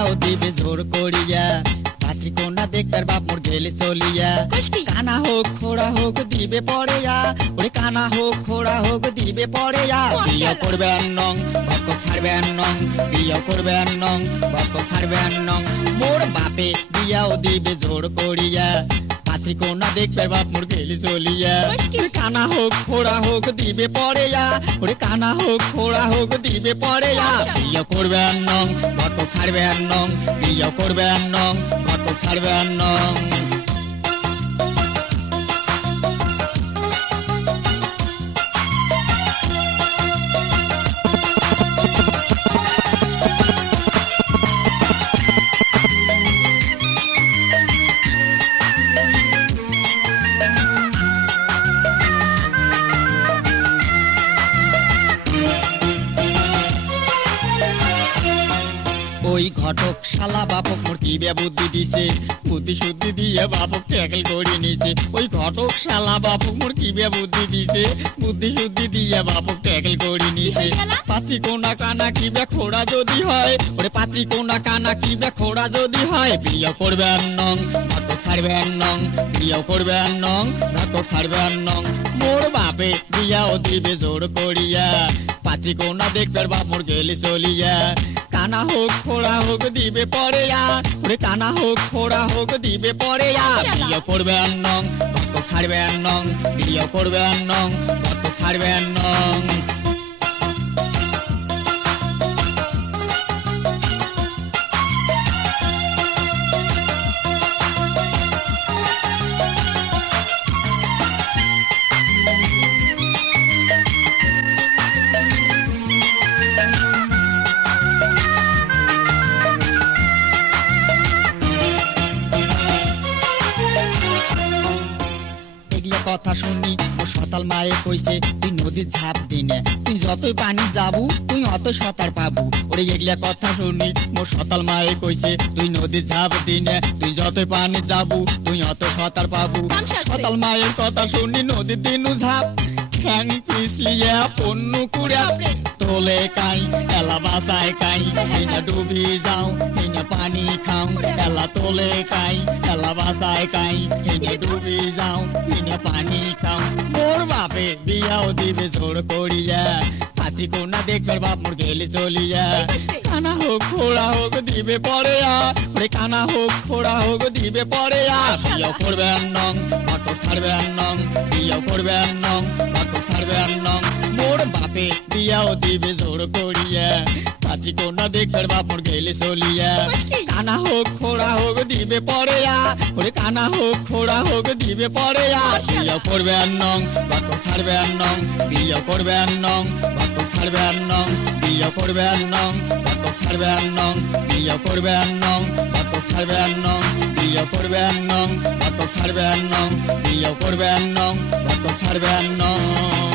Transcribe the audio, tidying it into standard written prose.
বিয়াও দিবে জোর করিয়া পাত্রী কন্যা দেখবার বাপ মোর গেলে চলিয়া কানা হোক খোড়া হোক দিবে পড়েয়া ওরে কানা হোক খোড়া হোক দিবে পড়েয়া বিয়া করবে নং ভক্ত ছাড়বে নং বিয়া করবে নং ভক্ত ছাড়বে নং মোর বাপে বিয়াও দিবে জোর করিয়া পাত্রী কন্যা দেখবার বাপ মোর গেলে চলিয়া কানা হোক খোড়া হোক দিবে পড়েয়া ওরে কানা হোক খোড়া হোক দিবে পড়েয়া বিয়া করবে নং ভক্ত ছাড়বে নং বিয়া করবে নং ভক্ত ছাড়বে নং ওই ঘটক শালা বাপক মোর কি বুদ্ধি দিছে বুদ্ধি শুদ্ধি দিয়ে বাপক ট্যাকেল করে নিছে ওই ঘটক শালা বাপক মোর কি বুদ্ধি দিছে বুদ্ধি শুদ্ধি দিয়ে বাপক ট্যাকেল করে নিছে পাত্রী কোনা কানা কি খোড়া যদি হয় ওরে পাত্রী কোনা কানা কি খোড়া যদি হয় বিয়া করবে নং ঘটক ছাড়বে নং বিয়া করবে নং ঘটক ছাড়বে নং মোর বাপে বিয়াও দিবে জোর করিয়া পাত্রী কোনা দেখবার বাপ মোর গেলে চলিয়া কানা হোক খোড়া হোক দিবে পড়েয়া ওরে কানা হোক খোড়া হোক দিবে পড়েয়া বিয়া করবে নং ভক্ত ছাড়বে নং বিয়া করবে নং ভক্ত ছাড়বে নং কথা শুনি ও সতাল মায়ে কইছে তুই নদীর ঝাঁপ দিনে তুই যতই পানি যাবু তুই অত সাঁতার পাবু ওরে এগুলা কথা শুনি মোর সতাল মায়ে কইছে তুই নদীর ঝাঁপ দিনে তুই যতই পানি যাবু তুই অত সাঁতার পাবু সতাল মায়ের কথা শুনি নদীর দিনু ঝাঁপ ঠ্যাং পিছলিয়া পন্নু কুড়া তোলে কাই এলা বাসায় কাই হেনা ডুবি যাও হেনা পানি খাও এলা তোলে কাই এলা বাসায় কাই হেনা ডুবি যাও হেনা পানি খাও মোর বাপে বিয়াও দিবে জোর করিয়া পাত্রী কন্যা দেখবার বাপ মোর গেলে চলিয়া কানা হোক খোড়া হোক দিবে পড়েয়া ওরে কানা হোক খোড়া হোক দিবে পড়েয়া বিয়া করবে নং ঘটক ছাড়বে নং বিয়া করবে নং ঘটক ছাড়বে নং মোর বাপে বিয়াও দিবে জোর করিয়া পাত্রী কন্যা দেখবার বাপ মোর গেলে চলিয়া কানা হোক খোড়া হোক দিবে পড়েয়া ওরে কানা হোক খোড়া হোক দিবে পড়েয়া বিয়া করবে নং ঘটক ছাড়বে নং বিয়া করবে নং ঘটক ছাড়বে নং বিয়া করবে নং ঘটক ছাড়বে নং বিয়া করবে নং ঘটক ছাড়বে নং বিয়া করবে নং ঘটক ছাড়বে নং বিয়া করবে নং ঘটক ছাড়বে নং